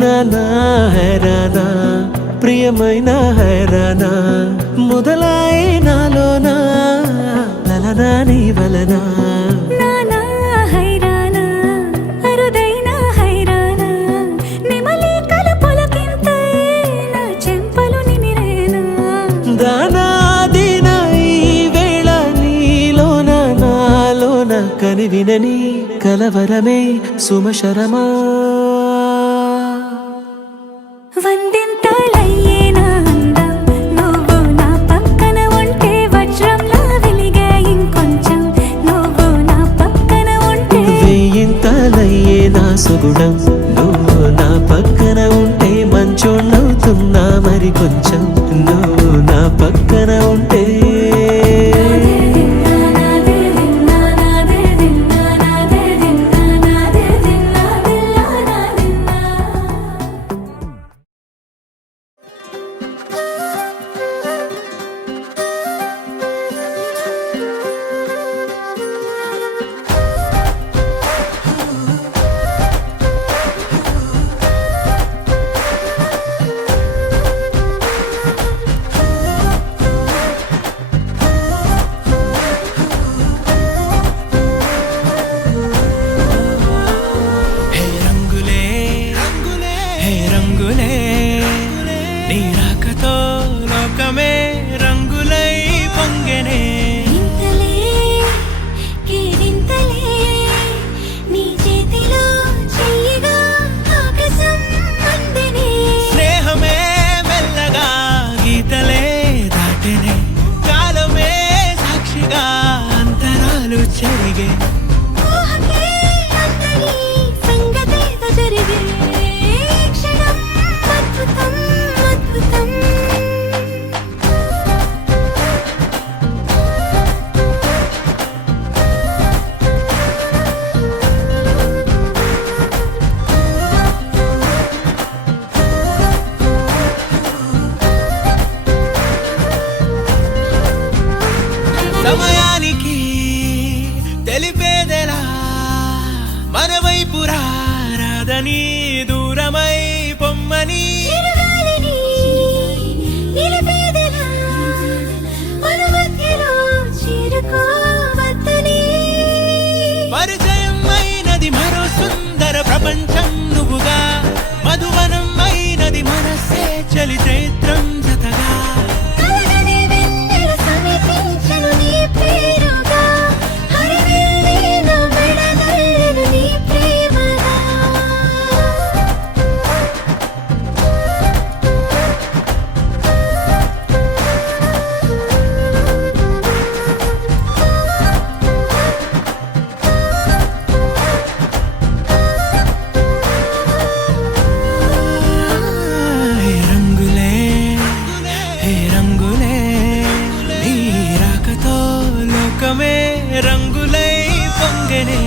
నానా హైరానా ప్రియమైన హైరానా మొదలాయి నాలోనా లలనా నీ వలనా నానా హైరానా అరుదైన హైరానా నెమలి కలపులకింతై నా చెంపలు నిమిరేనా దానాదిన ఈ వేళ నీలోన నాలోన కనివినని కలవరమే సుమశరమా వందింతలయ్యేనా అందం నువ్వు నా పక్కన ఉంటే వజ్రంలా వెలిగే ఇంకొంచెం నువ్వు నా పక్కన ఉంటే వెయ్యింతలయ్యే నా సుగుణం నువ్వు నా పక్కన ఉంటే మంచోళ్ళవుతున్నా మరి కొంచెం నువ్వు నా పక్కన ఉంటే నీ రాకతో లోకమే రంగులై పొంగెనే ఇంతలే కేరింతలే నీ చేతిలో చెయ్యిగా ఆకాశం అందెనే స్నేహమే మెల్లగా గీతలే దాటెనే కాలమే సాక్షిగా అంతరాలు చెరిగే ఊహకే అందరి సంగతేదో జరిగే క్షణం అద్భుతం అద్భుతం సమయానికి తెలిపేదెలా మన వైపు రాదని దూరమై పొమ్మని చిరుగాలిని నిలిపేదెలా మన మధ్యలో చేరుకోవద్దని పరిచయం అయినది మరో సుందర ప్రపంచం నువ్వుగా మధువనం అయినది మనసే చలి చైత్రం జతగా కలగనే వెన్నెల సమీపించను నీ పేరుగా హరివెల్లి నా మెడలెను నీ ప్రేమగా హే రంగులే హే రంగులే నీ రాకతో లోకమే రంగులై పొంగెనే